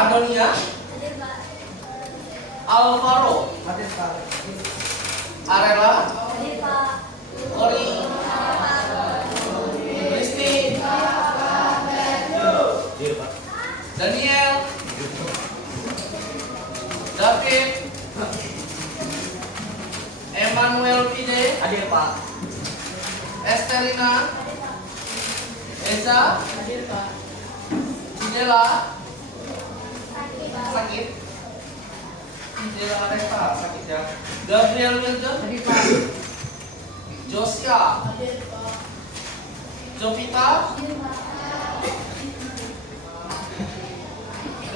Adonia. Alvaro. Arela. Ori. Kristi. Daniel. David. Emmanuel Pide. Hadir Pak. Estelina. Eza. Hadir Pak. Cidela. Sakit. Cidela Reva sakit ya. Gabriel Wilda. Hadir Pak. Josia. Hadir Pak. Jovita.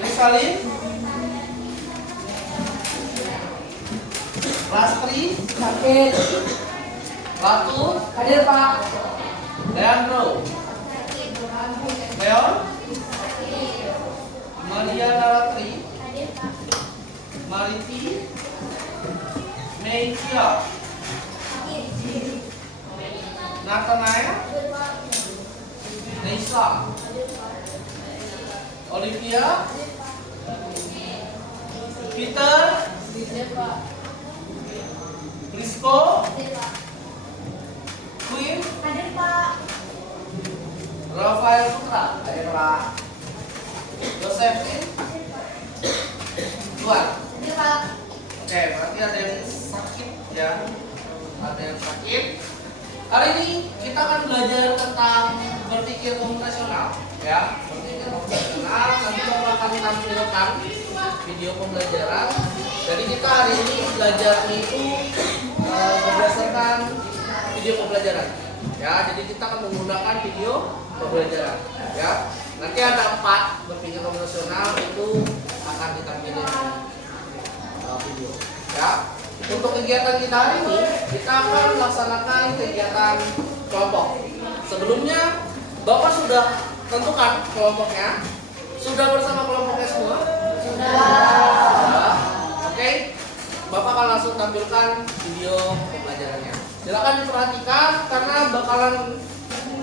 Risalin. Lastri. Sakit. Ratu. Hadir Pak. Leandro. Leon. Maria Naratri. Mariti. Meikia. Nathanael. Nisa. Olivia. Peter. Hadir Pak. Risco. Queen. Hadir Pak. Rafael Putra. Hadir Pak. Josephine. Juan. Hadir Pak. Oke, berarti ada yang sakit ya. Ada yang sakit. Hari ini kita akan belajar tentang berpikir komputasional ya. Berpikir komputasional, nanti Bapak akan tampilkan video pembelajaran. Jadi kita hari ini belajarnya itu berdasarkan video pembelajaran ya. Jadi kita akan menggunakan video pembelajaran ya. Nanti ada 4 berpikir komputasional itu akan ditampilkan video ya. Untuk kegiatan kita hari ini kita akan melaksanakan kegiatan kelompok. Sebelumnya Bapak sudah tentukan kelompoknya? Sudah bersama kelompoknya semua? Sudah. Oke. Bapak akan langsung tampilkan video pembelajarannya. Silakan diperhatikan karena bakalan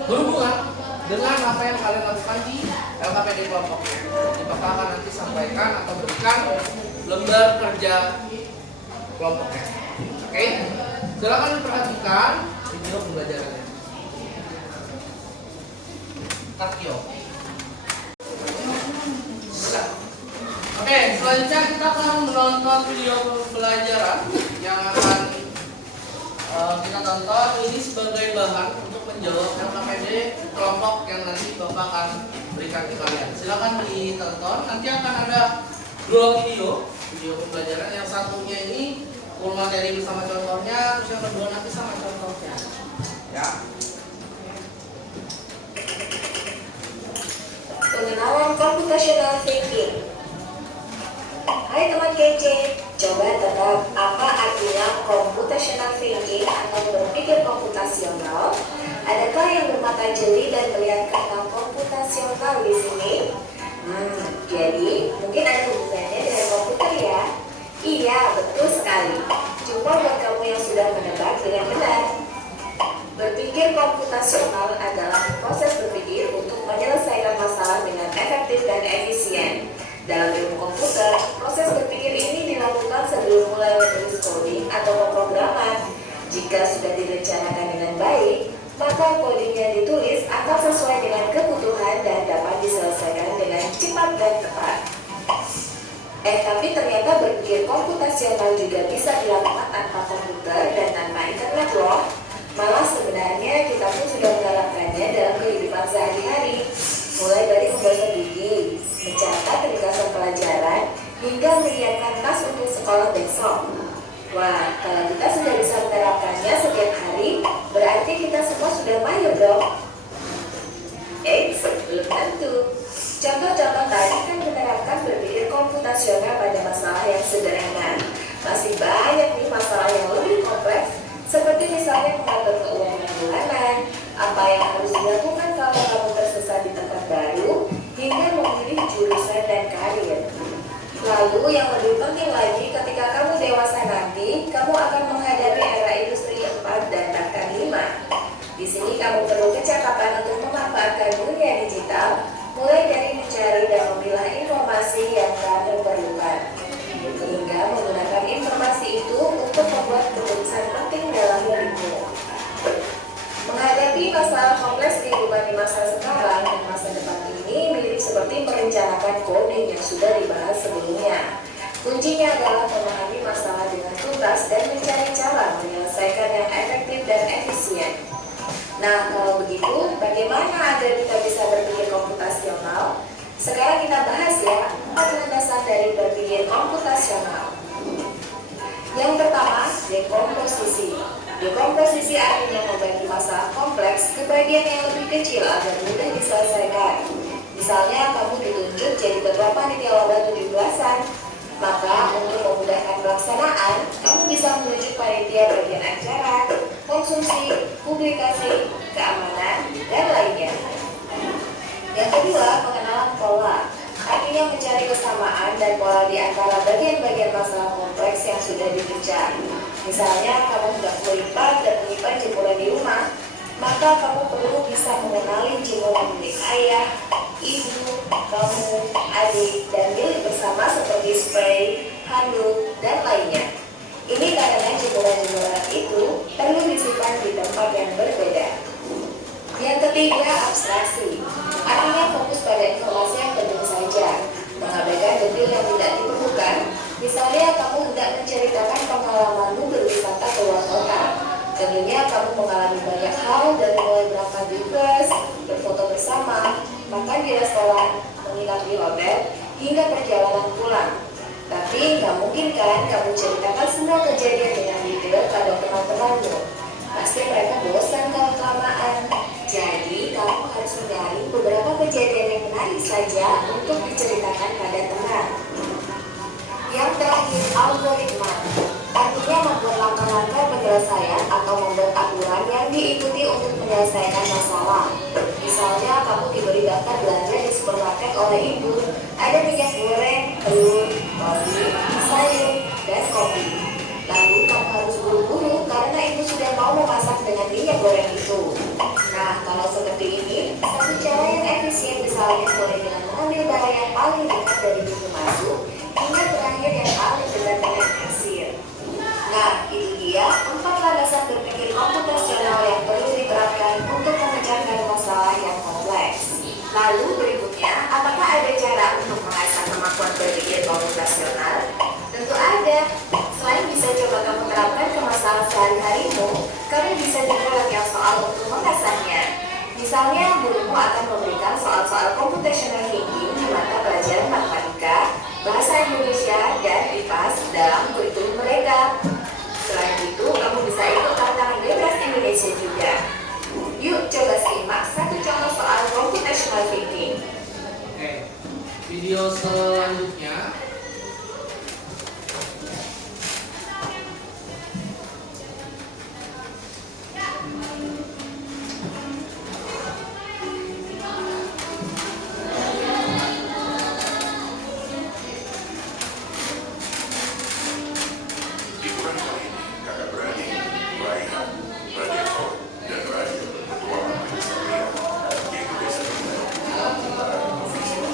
berhubungan dengan apa yang kalian lakukan di LKPD kelompoknya. Jadi Bapak akan nanti sampaikan atau berikan lembar kerja kelompoknya. Oke, silakan perhatikan video pembelajarannya. Takyo. Oke, selanjutnya kita akan menonton video pembelajaran yang akan kita tonton ini sebagai bahan untuk menjawab LKPD kelompok yang nanti Bapak akan berikan ke kalian. Silakan ditonton. Nanti akan ada 2 video pembelajaran. Yang satunya ini full materi bersama contohnya, terus yang kedua nanti sama contohnya. Ya. Pengenalan computational thinking. Hai teman kece, coba tebak apa artinya computational thinking atau berpikir komputasional? Adakah yang bermata jeli dan melihat kata komputasional di sini? Jadi mungkin ada hubungannya dengan komputer ya? Iya, betul sekali. Cuma buat kamu yang sudah menebak dengan benar. Berpikir komputasional adalah proses berpikir untuk menyelesaikan masalah dengan efektif dan efisien. Dalam ilmu komputer, proses berpikir ini dilakukan sebelum mulai menulis coding atau pemrograman. Jika sudah direncanakan dengan baik, maka coding yang ditulis akan sesuai dengan kebutuhan dan dapat diselesaikan dengan cepat dan tepat. Tapi ternyata berpikir komputasional juga bisa dilakukan tanpa komputer dan tanpa internet loh. Malah sebenarnya kita pun sudah menerapkannya dalam kehidupan sehari-hari. Mulai dari membaca gigi, mencatat ringkasan pelajaran, hingga menyiapkan tas untuk sekolah besok. Wah, kalau kita sudah bisa menerapkannya setiap hari, berarti kita semua sudah mahir dong. Belum tentu. Contoh-contoh tadi kan menerapkan berpikir komputasional pada masalah yang sederhana. Masih banyak nih masalah yang lebih kompleks, seperti misalnya mengatur keuangan bulanan, apa yang harus dilakukan kalau kamu tersesat di tempat baru, hingga memilih jurusan dan karir. Lalu yang lebih penting lagi, ketika kamu dewasa nanti, kamu akan menghadapi era industri 4 dan bahkan 5. Di sini kamu perlu kecakapan untuk memanfaatkan dunia digital, mulai dari mencari dan memilah informasi yang sudah dibahas sebelumnya. Kuncinya adalah memahami masalah dengan tuntas dan mencari cara menyelesaikan yang efektif dan efisien. Nah, kalau begitu, bagaimana agar kita bisa berpikir komputasional? Sekarang kita bahas ya, 4 landasan dari berpikir komputasional. Yang pertama, dekomposisi. Dekomposisi artinya membagi masalah kompleks ke bagian yang lebih kecil agar mudah diselesaikan. Misalnya, kamu ditunjuk jadi ketua panitia lomba 17-an. Maka, untuk memudahkan pelaksanaan, kamu bisa menunjuk panitia bagian acara, konsumsi, publikasi, keamanan, dan lainnya. Yang kedua, pengenalan pola. Artinya mencari kesamaan dan pola di antara bagian-bagian masalah kompleks yang sudah dikejar. Misalnya, kamu hendak melipat dan menyimpan jemuran di rumah, maka kamu perlu bisa mengenali jemuran milik ayah, ibu, kamu, adik, dan milik bersama seperti spray, handuk, dan lainnya. Ini karena jemuran-jemuran itu perlu disimpan di tempat yang berbeda. Yang ketiga, abstraksi. Artinya fokus pada informasi yang penting saja, mengabaikan detail yang tidak diperlukan. Misalnya, kamu hendak menceritakan pengalamanmu berwisata ke luar kota. Tentunya kamu mengalami banyak hal dari mulai berangkat di bus, berfoto bersama, makan di restoran, menginap di hotel, hingga perjalanan pulang. Tapi nggak mungkin kan kamu ceritakan semua kejadian dengan detail pada teman-temanmu. Pasti mereka bosan kalau kelamaan. Jadi kamu harus mencari beberapa kejadian yang menarik saja untuk diceritakan pada teman. Yang terakhir, algoritma. Artinya membuat langkah-langkah penyelesaian atau membuat aturan yang diikuti untuk menyelesaikan masalah. Misalnya, kamu diberi daftar belanja di supermarket oleh ibu. Ada minyak goreng, telur, roti, sayur, dan kopi. Lalu kamu harus buru-buru karena ibu sudah mau memasak dengan minyak goreng itu. Nah, kalau seperti ini, satu cara yang efisien misalnya mulai dengan mengambil barang yang paling dekat dari pintu masuk hingga terakhir yang paling dekat dengan kasir. Nah, itu dia 4 landasan berpikir komputasional yang perlu diterapkan untuk memecahkan masalah yang kompleks. Lalu berikutnya, apakah ada cara untuk mengasah kemampuan berpikir komputasional? Tentu ada. Selain bisa coba kamu terapkan ke masalah sehari-harimu, kamu bisa juga latihan soal untuk mengasahnya. Misalnya, gurumu akan memberikan soal-soal computational thinking di mata pelajaran matematika, bahasa Indonesia, dan IPAS dalam kurikulum mereka. Selain itu, kamu bisa ikut tantangan bebas Indonesia juga. Yuk, coba simak satu contoh soal computational thinking. Oke, video selanjutnya. Liburan kali ini, kakak beradik, Raihan, Radeko, dan Radio bertualang ke desa Ria, yaitu desa Tunggal, Utara, Visual.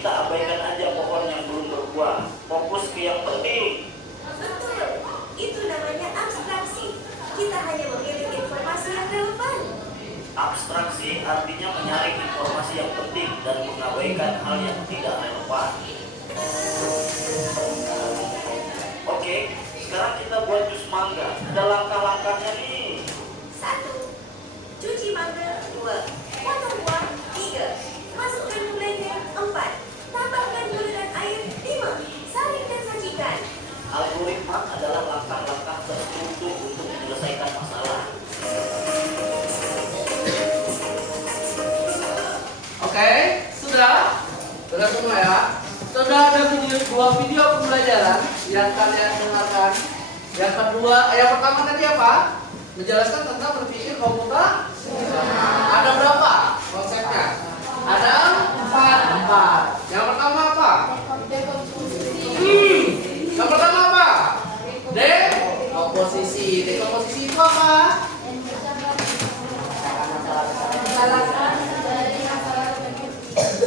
kita abaikan aja pohon yang belum berbuah. Fokus ke yang penting. Betul, itu namanya abstraksi. Kita hanya memilih informasi yang relevan. Abstraksi artinya menyaring informasi yang penting dan mengabaikan hal yang tidak relevan. Oke, sekarang kita buat jus mangga. Ada langkah-langkahnya nih. 1. Cuci mangga. 2. Potong buah. 3. Masukkan gulanya. 4. Tambahkan gula dan air. 5. Saring dan sajikan. Algoritma adalah langkah-langkah terstruktur untuk menyelesaikan masalah. Oke, sudah? Sudah semua ya? Sudah ada dua video pembelajaran yang kalian dengarkan. Yang kedua, yang pertama tadi apa? Menjelaskan tentang berpikir komputer. Ada berapa konsepnya? Ada 4. Yang pertama apa? Yang pertama apa? Dekomposisi. Dekomposisi itu apa?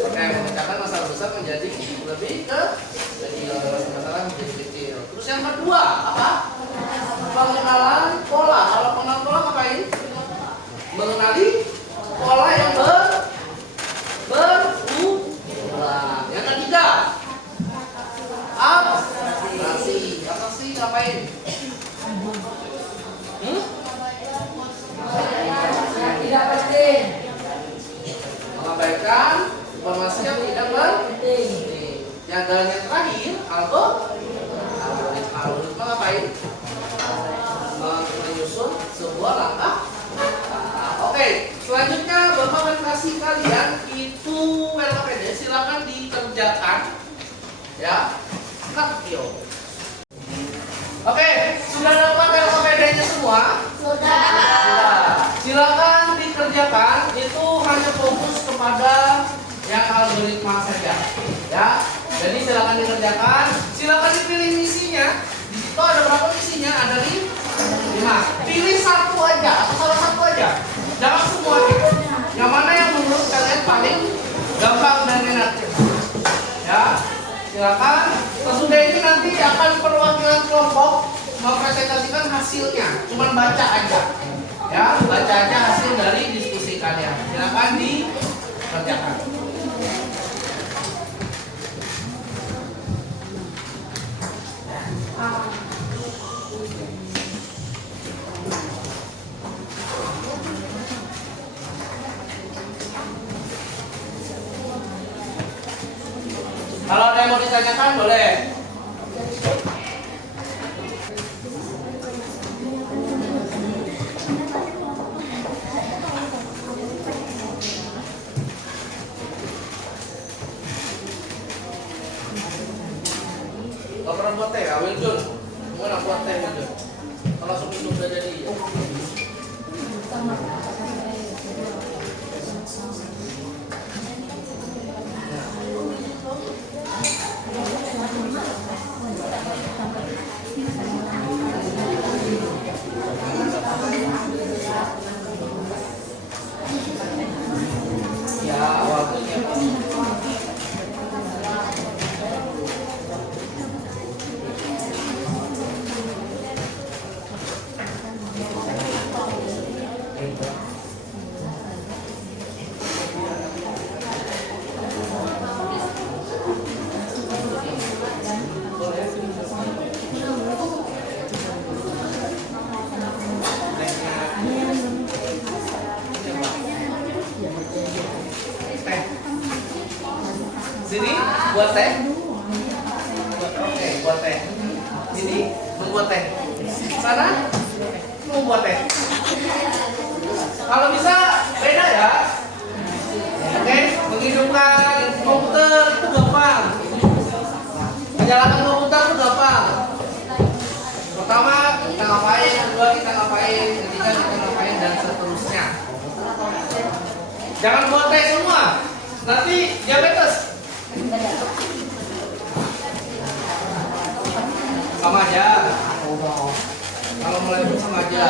Oke, memecahkan masalah besar menjadi lebih kecil, masalah menjadi kecil. Terus yang kedua apa? Pengenalan pola. Kalau pengenalan pola ngapain? Mengenali pola yang berulang. Yang ketiga, abstraksi. Abstraksi ngapain? Tidak penting. Mengabaikan informasi yang tidak penting. Yang terakhir, algoritma ngapain? Menyusun sebuah langkah. Oke, selanjutnya Bapak akan kasih kalian itu LKPD, silakan dikerjakan. Ya, Nakio. Oke, sudah dapat LKPD-nya semua? Sudah. Silakan dikerjakan. Itu hanya fokus kepada yang algoritma saja. Ya, jadi silakan dikerjakan. Silakan dipilih misinya. Di situ ada berapa misinya? Ada 5. Pilih satu aja atau salah satu aja. Jangan semua. Yang mana yang menurut kalian paling gampang dan enak? Ya, silakan. Sesudah ini nanti akan perwakilan kelompok mempresentasikan hasilnya. Cuman baca aja. Ya, baca aja hasil dari diskusi kalian. Silakan dikerjakan. Kalau ada yang mau ditanyakan boleh. Gak pernah buat teh ya, Wiljon? Gimana buat teh Wiljon? Kalau sudah jadi ya? Ya, waktunya sini buat teh. Oke, buat teh. Sini membuat teh. Sana membuat teh. Kalau bisa beda ya. Oke, menghidupkan komputer itu gampang. Menyalakan komputer itu gampang. Pertama kita ngapain, kedua kita ngapain, ketiga kita ngapain, dan seterusnya. Jangan buat teh semua. Nanti diabetes. Sama aja. Kalau mulai sama aja.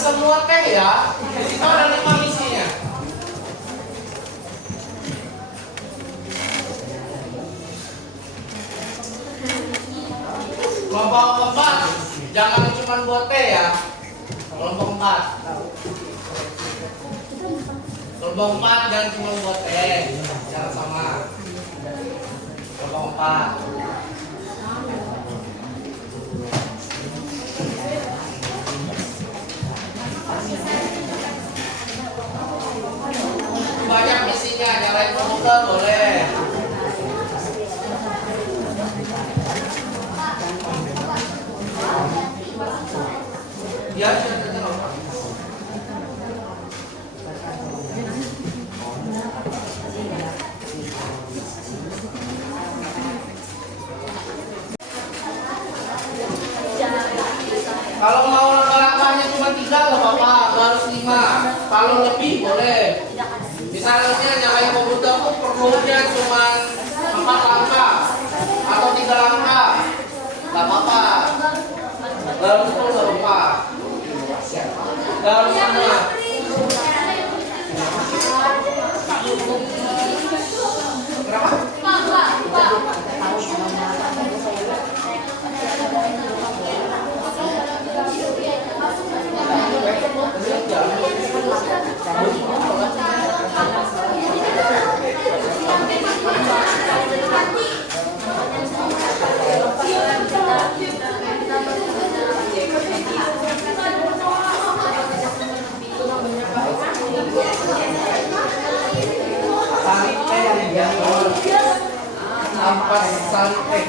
semua teh ya. Di situ ada 5 misinya. Kelompok keempat, jangan cuma buat teh ya. Kelompok 4. Kelompok 4 jangan cuma buat teh, jangan sama. Kelompok 4. Banyak misinya, nyalain komputer boleh. Ya, kalau mau langkahnya cuma 3 nggak apa-apa, harus 5. Kalau lebih boleh. Misalnya nyalain komputer tuh perlunya cuma 4 langkah atau 3 langkah, nggak apa-apa. Harus itu nggak apa-apa. Harus semua. Ampas santai.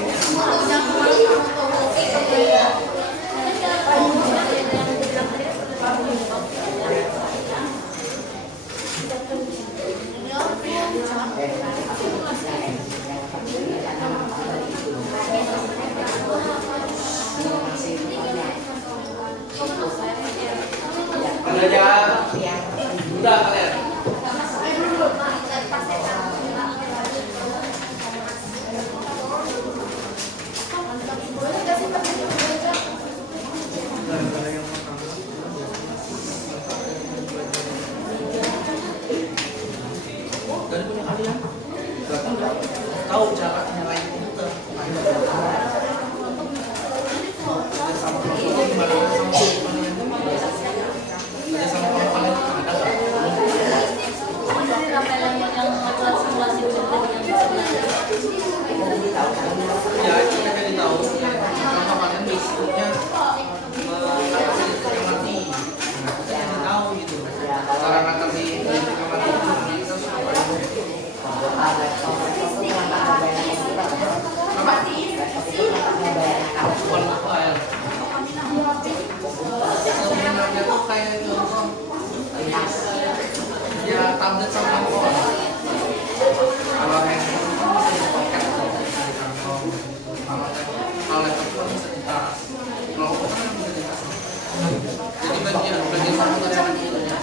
Ada aja. Udah kalian. Dan punya kalian tahu cara nyalain komputer. Sama komputer gimana? Sama kalian ada nggak? Ya, kita jadi tahu. Kalau kalian basicnya yang mati, kita jadi tahu gitu. Cara ngatasin yang mati kita suka. Bukan apa ya? Sebenarnya tuh kayak contoh ya tablet sama handphone. Kalau handphone bisa dipakai di kantong, kalau laptop pun bisa di tas, kalau komputer kan bisa di tas. Jadi bagian sambungan sama itu ya.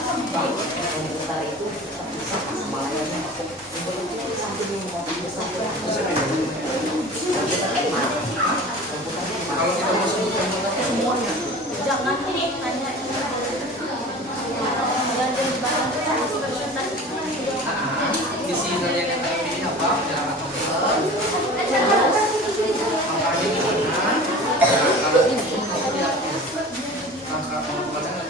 Kalau kita mau sebut komputer semuanya. Jangan nih tanya. Di sini yang ini apa? Ya, angkanya gimana? Kalau ini angka komputernya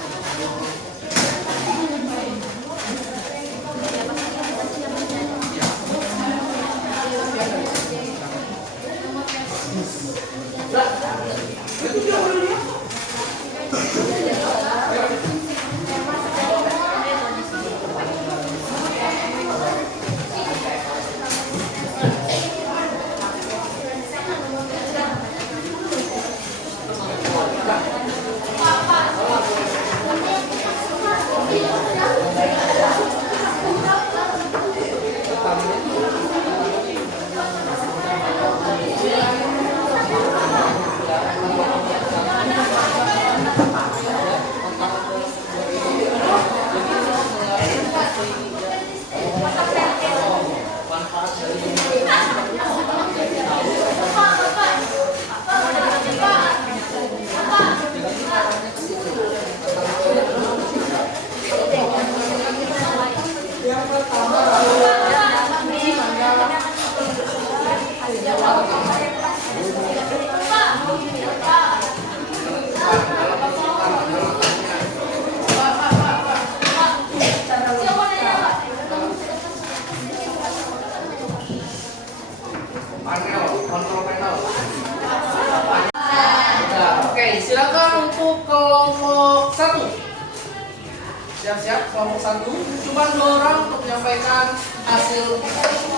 siap-siap kelompok 1. Cuma 2 orang untuk menyampaikan hasil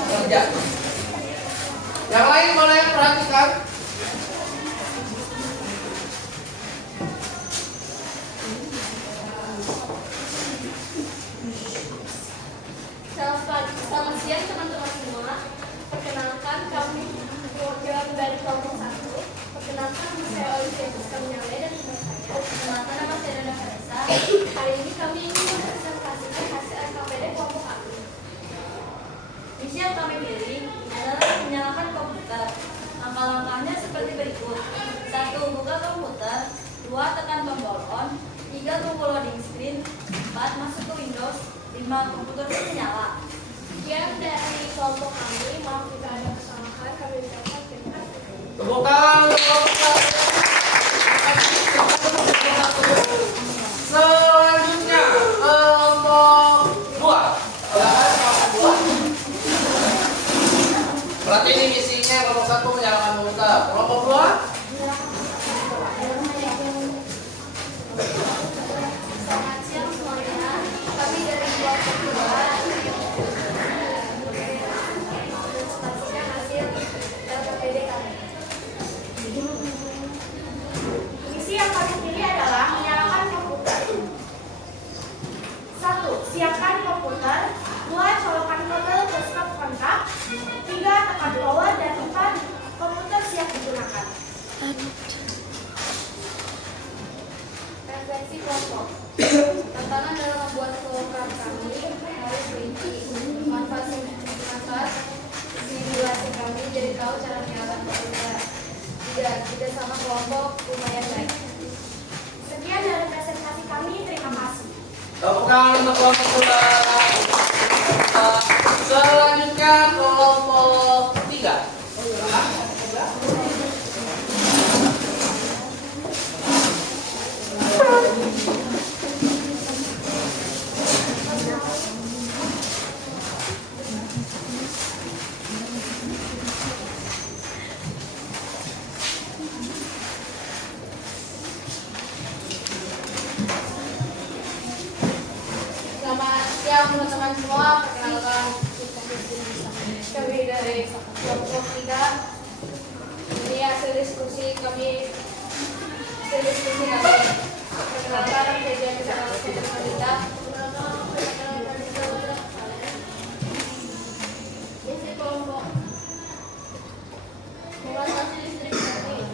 kerja. Yang lain boleh perhatikan. Selamat siang teman-teman semua. Perkenalkan kami perwakilan dari kelompok 1. Perkenalkan saya Olivia Kamnyale dan perkenalkan nama saya Dana Vanessa. Hari ini kami ingin mempresentasikan hasil LKPD kelompok kami. Misi yang kami pilih adalah menyalakan komputer. Langkah-langkahnya seperti berikut. 1. Buka komputer. 2. Tekan tombol on. 3. Tunggu loading screen. 4. Masuk ke Windows. 5. Komputer menyala. Sekian dari kelompok kami. Maaf jika ada kesalahan. Kami ucapkan terima kasih. Tepuk tangan untuk kelompok 1. Selanjutnya kelompok 2. Silakan kelompok 2. Berarti ini misinya kelompok 1 menyalakan komputer. Kelompok 2. Selamat siang semuanya. Kami dari kelompok 2 presentasikan hasil LKPD kami. Misi yang kami pilih adalah menyalakan komputer. 1. Siapkan komputer. 2. Colokan kabel ke stop kontak. 3. Tekan power. Dan 4. Komputer siap digunakan. Referensi kelompok. Tantangan dalam membuat program kami harus rinci. Manfaat simulasi kami jadi tahu cara menyalakan komputer. Tidak sama kelompok lumayan baik. Sekian dari presentasi kami. Terima kasih. Tepuk tangan untuk kelompok 2. Selanjutnya kelompok 3. Selamat siang teman-teman semua. Perkenalkan kami dari kelompok 3. Ini hasil diskusi kami. Perkenalkan kejadian kita. Isi kelompok. Mengatasi listrik kami.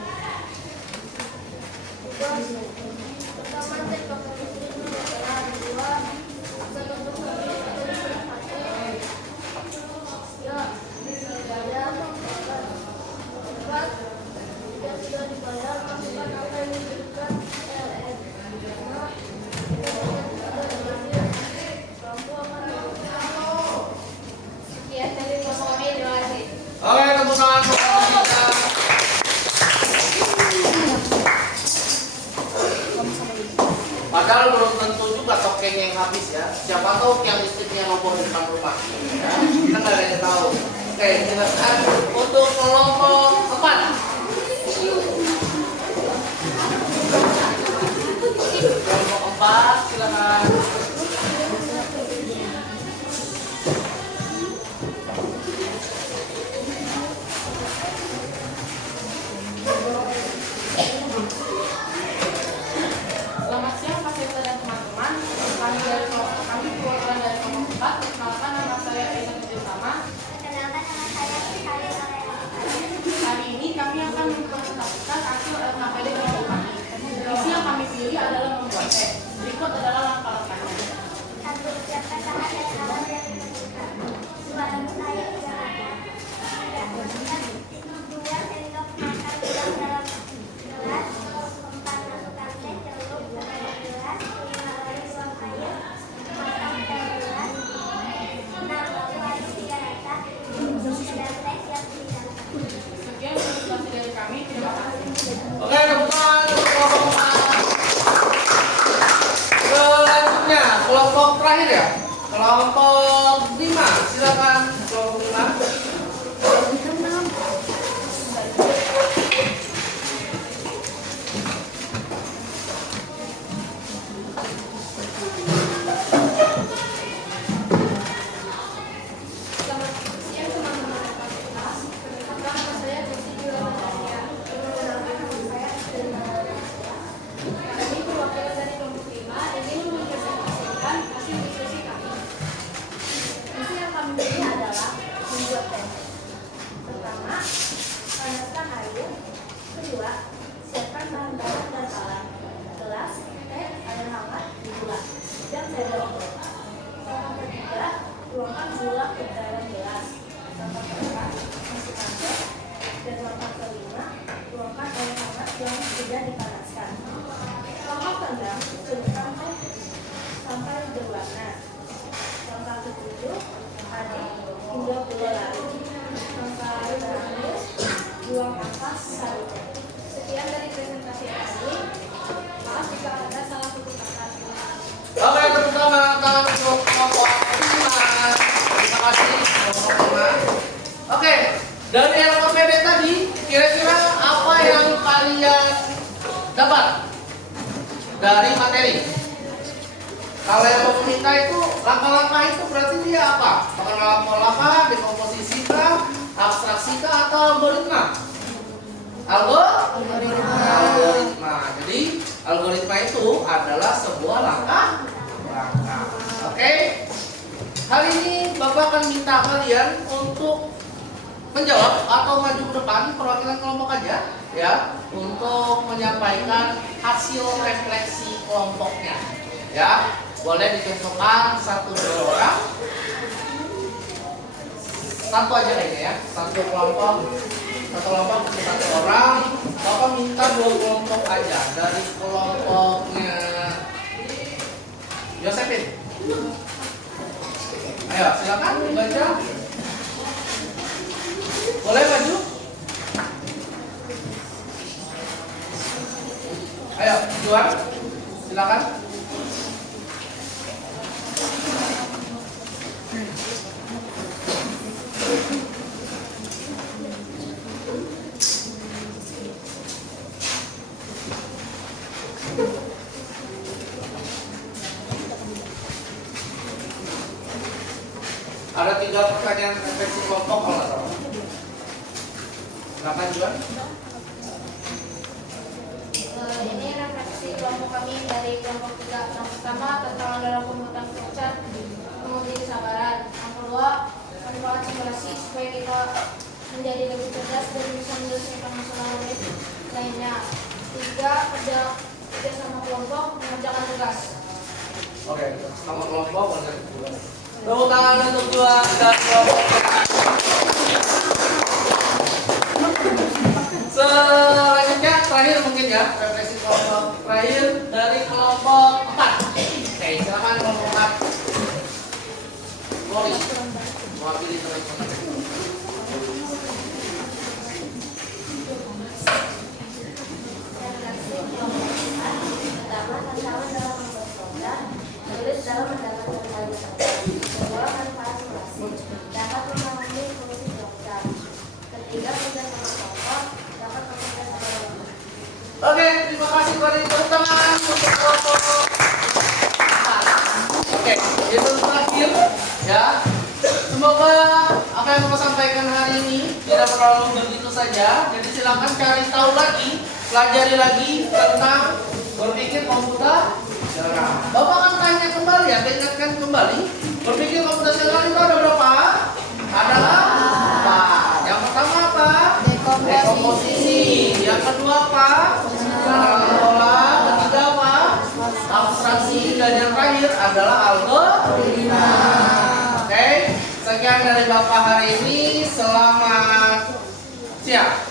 Tugas pertama teknik listrik adalah 2. Oke, tepuk tangan untuk kelompok 3. Padahal belum tentu juga tokennya yang habis ya. Siapa tahu tiang listriknya roboh di depan rumah. Ya, kita nggak ada yang tahu. Oke, silakan untuk kelompok 4. Kelompok 4, silakan. Selamat siang Pak Seta dan teman-teman. Kami dari kelompok kami perwakilan dari kelompok 4. Perkenalkan nama saya Eza Utama. Perkenalkan nama saya Khalil Araya. Hari ini kami akan mempresentasikan hasil LKPD kelompok kami. Misi yang kami pilih adalah membuat teh. Berikut adalah langkah-langkahnya. 1. Siapkan bahan dan alat yang diperlukan. 2. Saya tidak. 2. Sendok makan tuang dalam gelas. 4. Masukkan teh celup ke dalam gelas. 5. Beri tuang air. Masukkan ke dalam gelas. 6. Lalu aduk hingga rata. Dan teh siap dihidangkan. Sekian presentasi dari kami. Terima kasih. Oke, tepuk tangan untuk kelompok 4. Selanjutnya kelompok terakhir ya. Kelompok 5. Silakan kelompok 5. yang sudah dipanaskan. Kelompok tenggang sampai berwarna. Kelompok ketujuh adik hingga pulau lari. Kelompok terakhir buang nafas saluran. Sekian dari presentasi kami. Maaf jika ada salah tutur kata. Oke, pertama tangan untuk kelompok 5. Terima kasih kelompok 5. Oke, dari LKPD tadi kira-kira apa yang kalian dapat dari materi? Kalau yang pemerintah itu langkah-langkah itu berarti dia apa? Mengenal pola kah, dekomposisi kah, abstraksi kah, atau algoritma? Algoritma. Jadi algoritma itu adalah sebuah langkah. Oke. Hari ini Bapak akan minta kalian untuk menjawab atau maju ke depan perwakilan kelompok aja ya untuk menyampaikan hasil refleksi kelompoknya. Ya, boleh ditentukan 1-2 orang. Satu aja kayaknya ya. Satu kelompok satu orang. Bapak minta 2 kelompok aja dari kelompoknya Josephine. Ayo silakan baca. Boleh maju? Ayo Juan, silakan. Ada 3 pertanyaan refleksi kelompok kalau nggak salah. Silakan Juan. Ini refleksi kelompok kami dari kelompok 3. Yang pertama tentang dalam pembuatan struktur menguji kesabaran. Yang kedua manfaat simulasi supaya kita menjadi lebih cerdas dan bisa menyelesaikan masalah lainnya. 3 kerja sama kelompok mengerjakan tugas. Oke, sama kelompok mengerjakan tugas. Tepuk tangan untuk Juan dan kelompok. Selanjutnya terakhir mungkin ya refleksi kelompok terakhir dari kelompok 4. Oke, silakan kelompok 4. Lori, mewakili teman-teman. Pertama, tantangan dalam membuat program, tulis dalam mendapatkan hal tersebut. Kedua, manfaat simulasi, dapat memahami fungsi program. Ketiga, kerja sama kelompok, dapat bekerja sama kelompok. Oke, terima kasih beri tepuk tangan untuk kelompok. Oke, itu terakhir ya. Semoga apa yang Bapak sampaikan hari ini tidak terlalu begitu saja. Jadi silakan cari tahu lagi, pelajari lagi tentang berpikir komputasional. Bapak akan tanya kembali ya, ingatkan kembali. Berpikir komputasional itu ada berapa? Ada 4. Yang pertama apa? Dekomposisi. Yang kedua apa? Pola. Ketiga apa? Abstraksi. Dan yang terakhir adalah algoritma. Oke, sekian dari Bapak hari ini. Selamat siang.